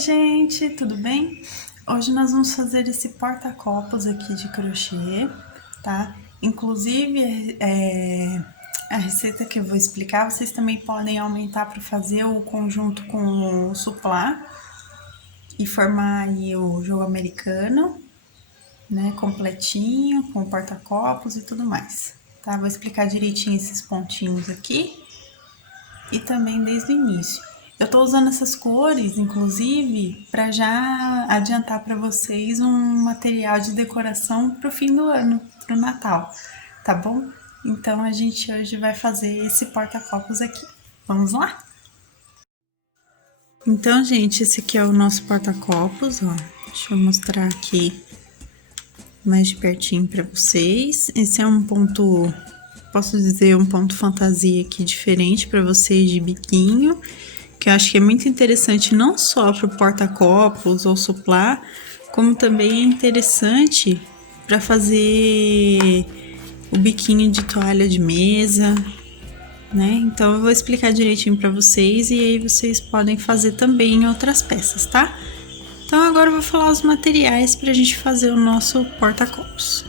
gente, tudo bem? Hoje nós vamos fazer esse porta-copos aqui de crochê, tá? Inclusive, a receita que eu vou explicar, vocês também podem aumentar para fazer o conjunto com o suplá e formar aí o jogo americano, né? Completinho, com porta-copos e tudo mais, tá? Vou explicar direitinho esses pontinhos aqui e também desde o início. Eu tô usando essas cores, inclusive, para já adiantar para vocês um material de decoração pro fim do ano, pro Natal, tá bom? Então a gente hoje vai fazer esse porta-copos aqui. Vamos lá? Então, gente, esse aqui é o nosso porta-copos, ó. Deixa eu mostrar aqui mais de pertinho para vocês. Esse é um ponto, posso dizer, um ponto fantasia aqui diferente para vocês de biquinho, que eu acho que é muito interessante não só para o porta-copos ou suplá, como também é interessante para fazer o biquinho de toalha de mesa, né? Então eu vou explicar direitinho para vocês e aí vocês podem fazer também em outras peças, tá? Então agora eu vou falar os materiais para a gente fazer o nosso porta-copos.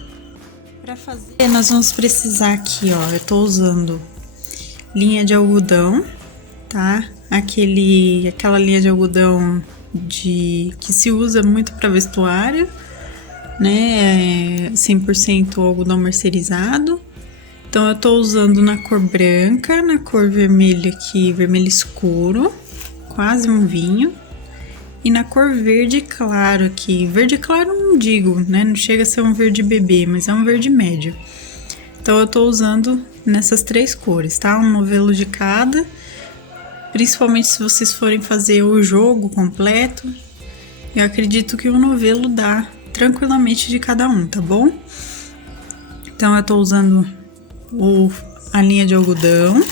Para fazer, nós vamos precisar aqui, ó, eu tô usando linha de algodão, tá? Aquela linha de algodão que se usa muito para vestuário, né? 100% algodão mercerizado. Então eu tô usando na cor branca, na cor vermelha aqui, vermelho escuro, quase um vinho. E na cor verde claro aqui, verde claro não digo, né? Não chega a ser um verde bebê, mas é um verde médio. Então eu tô usando nessas três cores, tá? Um novelo de cada. Principalmente se vocês forem fazer o jogo completo, eu acredito que um novelo dá tranquilamente de cada um, tá bom? Então eu tô usando a linha de algodão.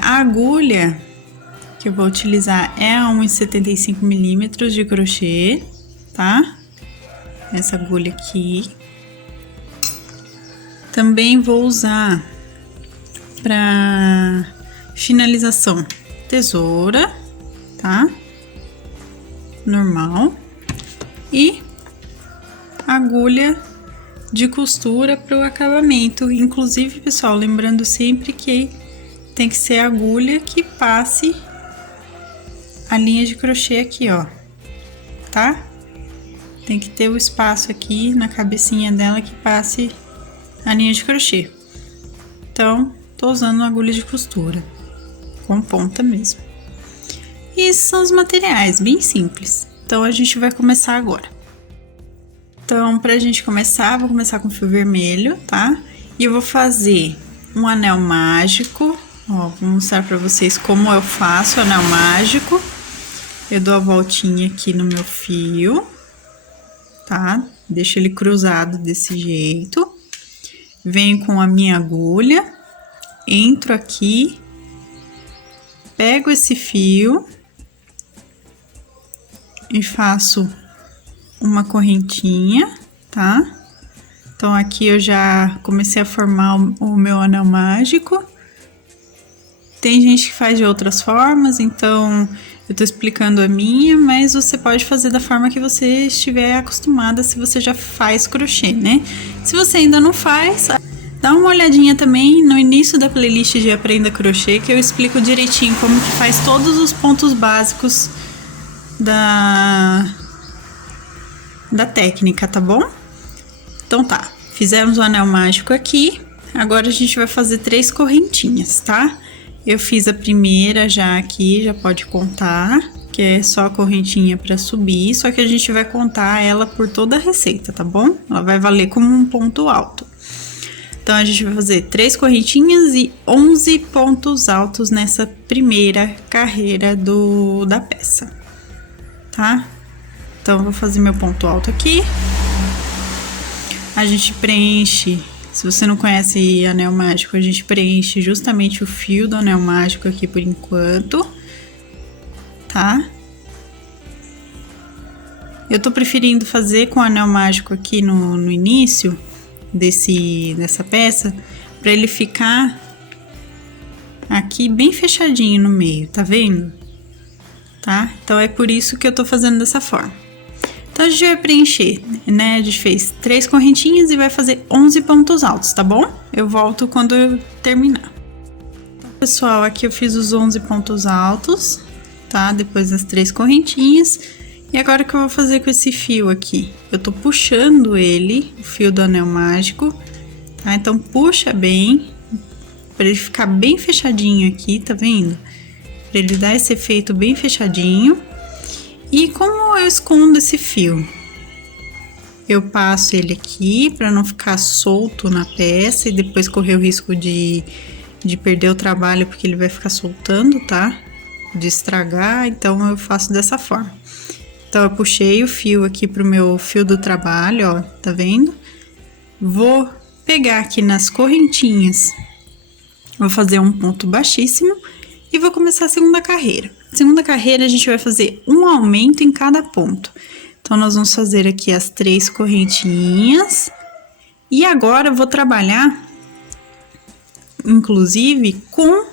A agulha que eu vou utilizar é a 1,75 milímetros de crochê, tá? Essa agulha aqui. Também vou usar para finalização tesoura, tá? Normal. E agulha de costura para o acabamento. Inclusive, pessoal, lembrando sempre que tem que ser agulha que passe a linha de crochê aqui, ó, tá? Tem que ter o espaço aqui na cabecinha dela que passe a linha de crochê. Então, tô usando agulha de costura, com ponta mesmo. E esses são os materiais, bem simples. Então, a gente vai começar agora. Então, pra gente começar, vou começar com fio vermelho, tá? E eu vou fazer um anel mágico, ó, vou mostrar pra vocês como eu faço o anel mágico. Eu dou a voltinha aqui no meu fio, tá? Deixo ele cruzado desse jeito. Venho com a minha agulha, entro aqui, pego esse fio e faço uma correntinha, tá? Então, aqui eu já comecei a formar o meu anel mágico. Tem gente que faz de outras formas, então eu tô explicando a minha, mas você pode fazer da forma que você estiver acostumada, se você já faz crochê, né? Se você ainda não faz, dá uma olhadinha também no início da playlist de Aprenda Crochê, que eu explico direitinho como que faz todos os pontos básicos da técnica, tá bom? Então tá, fizemos o anel mágico aqui, agora a gente vai fazer 3 correntinhas, tá? Eu fiz a primeira já aqui, já pode contar, que é só a correntinha para subir, só que a gente vai contar ela por toda a receita, tá bom? Ela vai valer como um ponto alto. Então, a gente vai fazer 3 correntinhas e 11 pontos altos nessa primeira carreira da peça, tá? Então, eu vou fazer meu ponto alto aqui. A gente preenche, se você não conhece anel mágico, a gente preenche justamente o fio do anel mágico aqui por enquanto, tá? Eu tô preferindo fazer com o anel mágico aqui no início dessa peça, para ele ficar aqui bem fechadinho no meio, tá vendo? tá? Então, é por isso que eu tô fazendo dessa forma. Então, a gente vai preencher, né? A gente fez 3 correntinhas e vai fazer 11 pontos altos, tá bom? Eu volto quando eu terminar. Então, pessoal, aqui eu fiz os 11 pontos altos, tá? Depois das 3 correntinhas. E agora o que eu vou fazer com esse fio aqui? Eu tô puxando ele, o fio do anel mágico, tá? Então, puxa bem, pra ele ficar bem fechadinho aqui, tá vendo? Pra ele dar esse efeito bem fechadinho. E como eu escondo esse fio? Eu passo ele aqui para não ficar solto na peça e depois correr o risco de perder o trabalho, porque ele vai ficar soltando, tá? De estragar, então eu faço dessa forma. Então, eu puxei o fio aqui pro meu fio do trabalho, ó, tá vendo? Vou pegar aqui nas correntinhas, vou fazer um ponto baixíssimo e vou começar a segunda carreira. Segunda carreira, a gente vai fazer um aumento em cada ponto. Então, nós vamos fazer aqui as 3 correntinhas. E agora, eu vou trabalhar, inclusive, com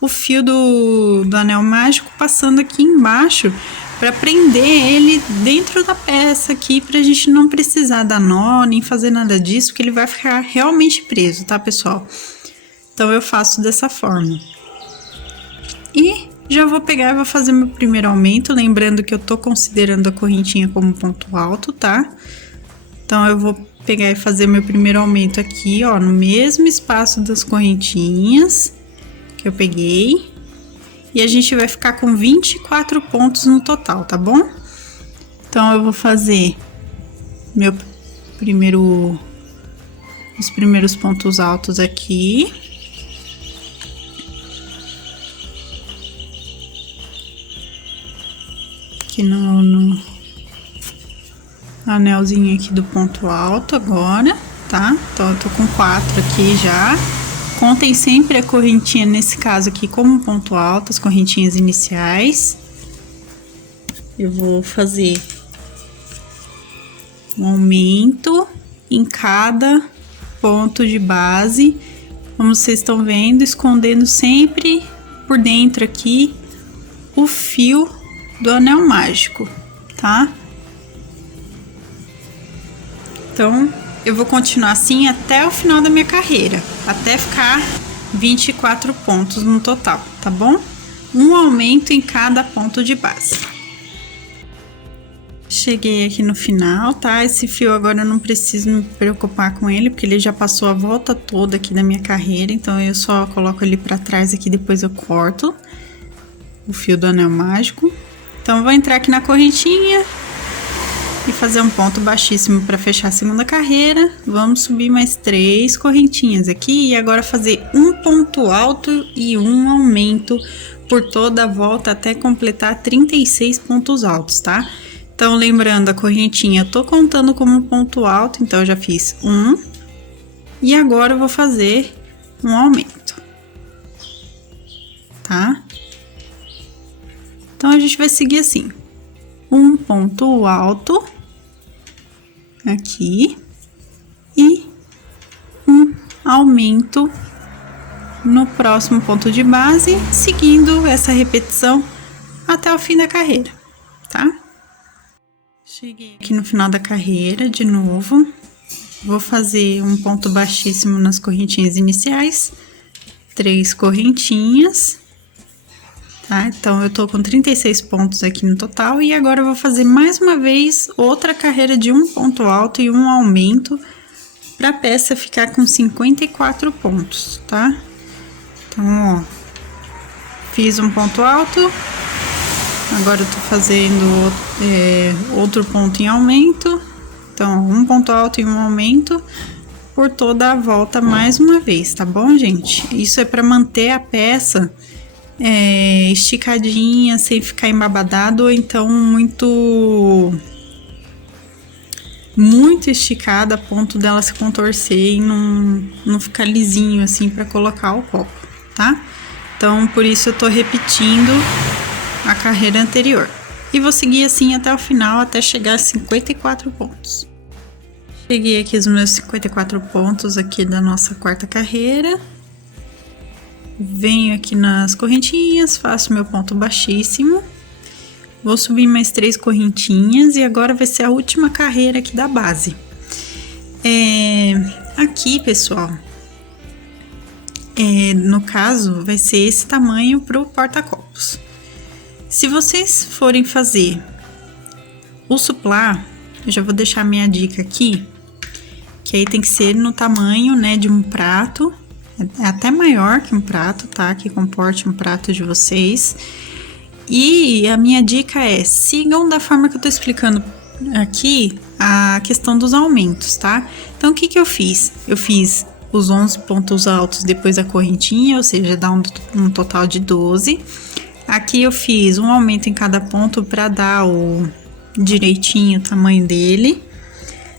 o fio do anel mágico passando aqui embaixo, para prender ele dentro da peça aqui, pra gente não precisar dar nó, nem fazer nada disso, porque ele vai ficar realmente preso, tá, pessoal? Então, eu faço dessa forma. E já vou pegar e vou fazer meu primeiro aumento, lembrando que eu tô considerando a correntinha como ponto alto, tá? Então, eu vou pegar e fazer meu primeiro aumento aqui, ó, no mesmo espaço das correntinhas que eu peguei. E a gente vai ficar com 24 pontos no total, tá bom? Então, eu vou fazer os primeiros pontos altos aqui. Aqui no anelzinho aqui do ponto alto agora, tá? Então, eu tô com 4 aqui já. Contem sempre a correntinha, nesse caso aqui, como ponto alto, as correntinhas iniciais. Eu vou fazer um aumento em cada ponto de base, como vocês estão vendo, escondendo sempre por dentro aqui o fio do anel mágico, tá? Então, eu vou continuar assim até o final da minha carreira, até ficar 24 pontos no total, tá bom? Um aumento em cada ponto de base. Cheguei aqui no final, tá? Esse fio agora eu não preciso me preocupar com ele, porque ele já passou a volta toda aqui da minha carreira, então eu só coloco ele pra trás aqui, depois eu corto o fio do anel mágico. Então, eu vou entrar aqui na correntinha e fazer um ponto baixíssimo para fechar a segunda carreira. Vamos subir mais 3 correntinhas aqui e agora fazer um ponto alto e um aumento por toda a volta até completar 36 pontos altos, tá? Então, lembrando, a correntinha eu tô contando como ponto alto, então eu já fiz um. E agora eu vou fazer um aumento, tá? Então, a gente vai seguir assim, um ponto alto aqui e um aumento no próximo ponto de base, seguindo essa repetição até o fim da carreira, tá? Cheguei aqui no final da carreira de novo, vou fazer um ponto baixíssimo nas correntinhas iniciais, 3 correntinhas. Tá? Então, eu tô com 36 pontos aqui no total e agora eu vou fazer mais uma vez outra carreira de um ponto alto e um aumento pra peça ficar com 54 pontos, tá? Então, ó, fiz um ponto alto, agora eu tô fazendo outro ponto em aumento, então, um ponto alto e um aumento por toda a volta mais uma vez, tá bom, gente? Isso é pra manter a peça esticadinha, sem ficar embabadado, ou então muito esticada a ponto dela se contorcer e não ficar lisinho assim para colocar o copo, tá? Então, por isso eu tô repetindo a carreira anterior. E vou seguir assim até o final, até chegar a 54 pontos. Cheguei aqui os meus 54 pontos aqui da nossa quarta carreira. Venho aqui nas correntinhas, faço meu ponto baixíssimo Vou subir mais 3 correntinhas e agora vai ser a última carreira aqui da base. Aqui, pessoal, no caso, vai ser esse tamanho pro porta-copos. Se vocês forem fazer o suplá, eu já vou deixar minha dica aqui, que aí tem que ser no tamanho, né, de um prato, é até maior que um prato, tá? Que comporte um prato de vocês. E a minha dica é, sigam da forma que eu tô explicando aqui a questão dos aumentos, tá? Então, o que que eu fiz? Eu fiz os 11 pontos altos depois da correntinha, ou seja, dá um total de 12. Aqui eu fiz um aumento em cada ponto para dar direitinho o tamanho dele.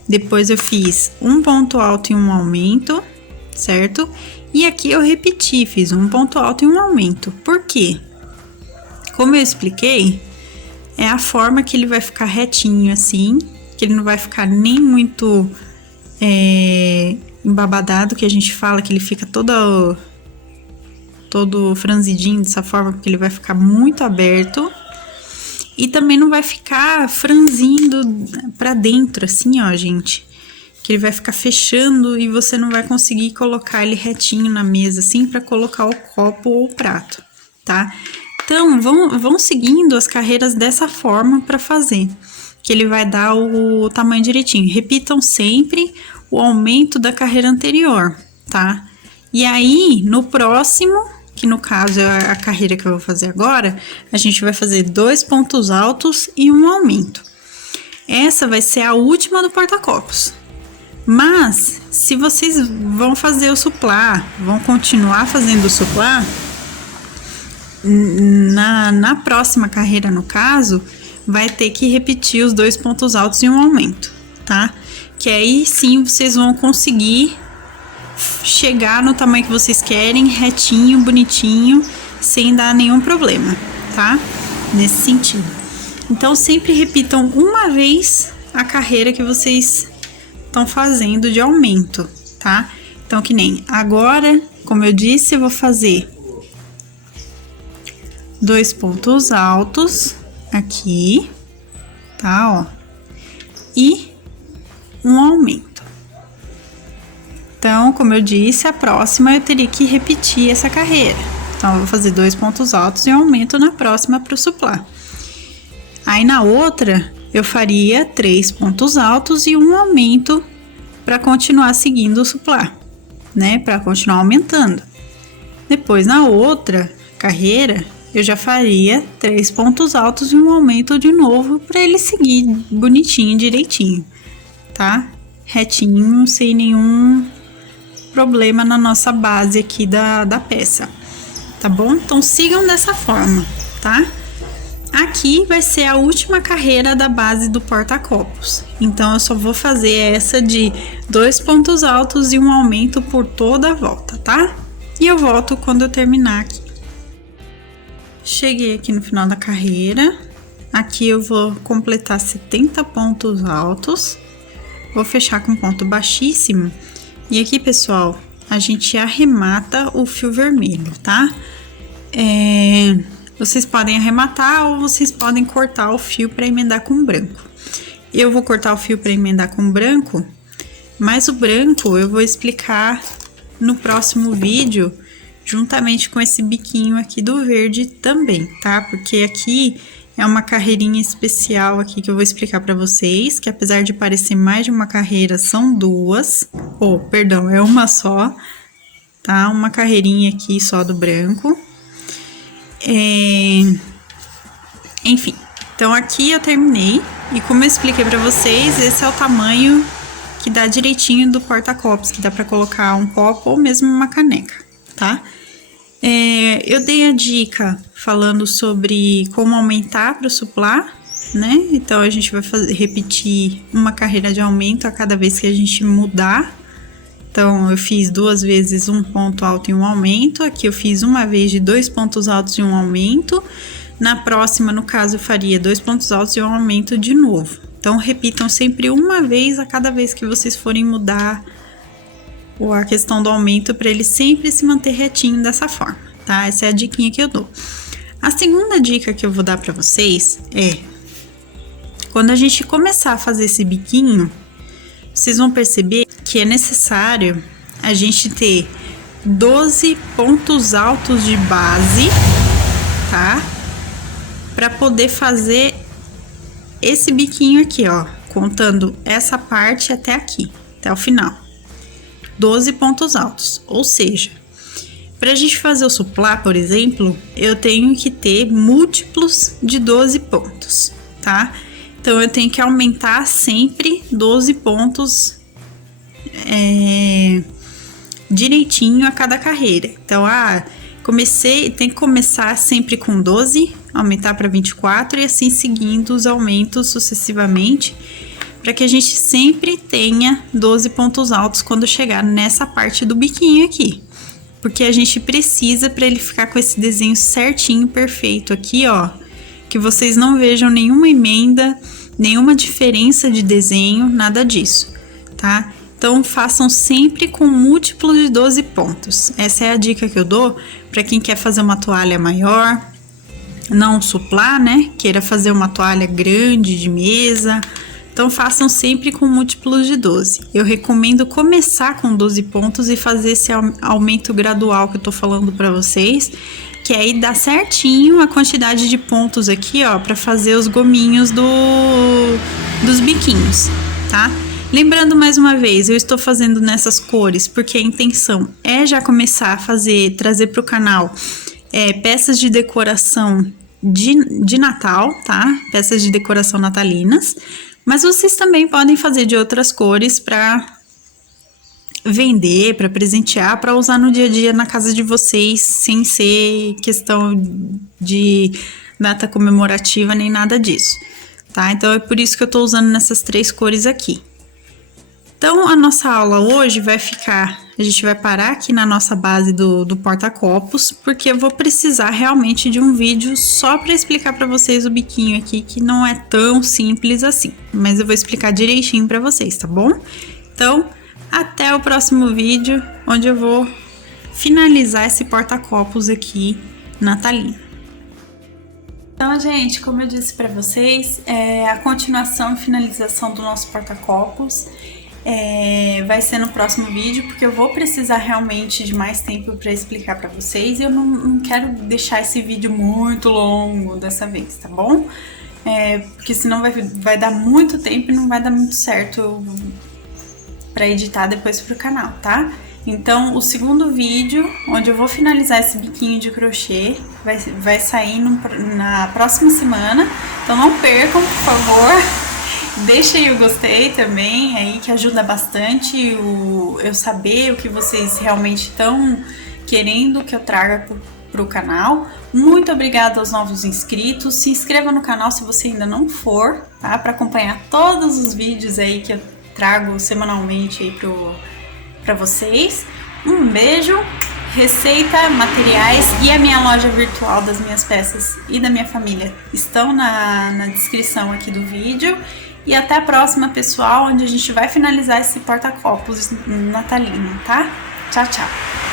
Depois eu fiz um ponto alto e um aumento, certo? E aqui eu repeti, fiz um ponto alto e um aumento. Por quê? Como eu expliquei, é a forma que ele vai ficar retinho assim, que ele não vai ficar nem muito embabadado, que a gente fala que ele fica todo franzidinho dessa forma, porque ele vai ficar muito aberto. E também não vai ficar franzindo pra dentro, assim, ó, gente. Que ele vai ficar fechando e você não vai conseguir colocar ele retinho na mesa, assim, pra colocar o copo ou o prato, tá? Então, vão seguindo as carreiras dessa forma pra fazer, que ele vai dar o tamanho direitinho. Repitam sempre o aumento da carreira anterior, tá? E aí, no próximo, que no caso é a carreira que eu vou fazer agora, a gente vai fazer 2 pontos altos e um aumento. Essa vai ser a última do porta-copos. Mas, se vocês vão fazer o suplá, vão continuar fazendo o suplá, na próxima carreira, no caso, vai ter que repetir os 2 pontos altos e um aumento, tá? Que aí sim vocês vão conseguir chegar no tamanho que vocês querem, retinho, bonitinho, sem dar nenhum problema, tá? Nesse sentido. Então, sempre repitam uma vez a carreira que vocês estão fazendo de aumento, tá? Então, que nem agora, como eu disse, eu vou fazer 2 pontos altos aqui, tá? Ó. E um aumento. Então, como eu disse, a próxima eu teria que repetir essa carreira. Então, eu vou fazer 2 pontos altos e um aumento na próxima para o suplá. Aí, na outra, eu faria 3 pontos altos e um aumento para continuar seguindo o suplá, né? Para continuar aumentando. Depois, na outra carreira, eu já faria 3 pontos altos e um aumento de novo para ele seguir bonitinho, direitinho, tá? Retinho, sem nenhum problema na nossa base aqui da peça, tá bom? Então sigam dessa forma, tá? Aqui vai ser a última carreira da base do porta-copos, então eu só vou fazer essa de 2 pontos altos e um aumento por toda a volta, tá? E eu volto quando eu terminar aqui. Cheguei aqui no final da carreira, aqui eu vou completar 70 pontos altos, vou fechar com ponto baixíssimo. E aqui, pessoal, a gente arremata o fio vermelho, tá? Vocês podem arrematar ou vocês podem cortar o fio para emendar com branco. Eu vou cortar o fio para emendar com branco, mas o branco eu vou explicar no próximo vídeo, juntamente com esse biquinho aqui do verde também, tá? Porque aqui é uma carreirinha especial aqui que eu vou explicar para vocês, que apesar de parecer mais de uma carreira, são duas, perdão, é uma só, tá? Uma carreirinha aqui só do branco. Enfim, então aqui eu terminei, e como eu expliquei para vocês, esse é o tamanho que dá direitinho do porta-copos, que dá para colocar um copo ou mesmo uma caneca, tá? Eu dei a dica falando sobre como aumentar para o suplá, né? Então, a gente vai repetir uma carreira de aumento a cada vez que a gente mudar. Então, eu fiz 2 vezes um ponto alto e um aumento. Aqui eu fiz uma vez de 2 pontos altos e um aumento. Na próxima, no caso, eu faria 2 pontos altos e um aumento de novo. Então, repitam sempre uma vez a cada vez que vocês forem mudar a questão do aumento, para ele sempre se manter retinho dessa forma, tá? Essa é a diquinha que eu dou. A segunda dica que eu vou dar para vocês é: quando a gente começar a fazer esse biquinho, vocês vão perceber que é necessário a gente ter 12 pontos altos de base, tá? Para poder fazer esse biquinho aqui, ó, contando essa parte até aqui, até o final. 12 pontos altos, ou seja, para a gente fazer o suplá, por exemplo, eu tenho que ter múltiplos de 12 pontos, tá? Então, eu tenho que aumentar sempre 12 pontos direitinho a cada carreira. Então, tem que começar sempre com 12, aumentar para 24 e assim seguindo os aumentos sucessivamente, para que a gente sempre tenha 12 pontos altos quando chegar nessa parte do biquinho aqui. Porque a gente precisa para ele ficar com esse desenho certinho, perfeito aqui, ó. Que vocês não vejam nenhuma emenda, nenhuma diferença de desenho, nada disso, tá? Então, façam sempre com múltiplo de 12 pontos. Essa é a dica que eu dou para quem quer fazer uma toalha maior, não suplá, né? Queira fazer uma toalha grande de mesa. Então, façam sempre com múltiplos de 12. Eu recomendo começar com 12 pontos e fazer esse aumento gradual que eu tô falando para vocês, que aí dá certinho a quantidade de pontos aqui, ó, para fazer os gominhos dos biquinhos, tá? Lembrando mais uma vez, eu estou fazendo nessas cores porque a intenção é já começar a trazer para o canal peças de decoração de Natal, tá? Peças de decoração natalinas, mas vocês também podem fazer de outras cores para vender, para presentear, para usar no dia a dia na casa de vocês, sem ser questão de data comemorativa nem nada disso, tá? Então é por isso que eu tô usando nessas 3 cores aqui. Então a nossa aula hoje a gente vai parar aqui na nossa base do porta-copos, porque eu vou precisar realmente de um vídeo só para explicar para vocês o biquinho aqui, que não é tão simples assim, mas eu vou explicar direitinho para vocês, tá bom? Então, até o próximo vídeo, onde eu vou finalizar esse porta-copos aqui natalino. Então, gente, como eu disse para vocês, a continuação e finalização do nosso porta-copos vai ser no próximo vídeo, porque eu vou precisar realmente de mais tempo para explicar para vocês e eu não quero deixar esse vídeo muito longo dessa vez, tá bom? Porque senão vai dar muito tempo e não vai dar muito certo para editar depois pro canal, tá? Então, o segundo vídeo, onde eu vou finalizar esse biquinho de crochê, vai sair na próxima semana. Então, não percam, por favor. Deixa aí o gostei também, aí que ajuda bastante eu saber o que vocês realmente estão querendo que eu traga pro canal. Muito obrigada aos novos inscritos. Se inscreva no canal se você ainda não for, tá? Para acompanhar todos os vídeos aí que eu trago semanalmente aí para vocês. Um beijo, receita, materiais e a minha loja virtual das minhas peças e da minha família estão na descrição aqui do vídeo. E até a próxima, pessoal, onde a gente vai finalizar esse porta-copos natalino, tá? Tchau, tchau!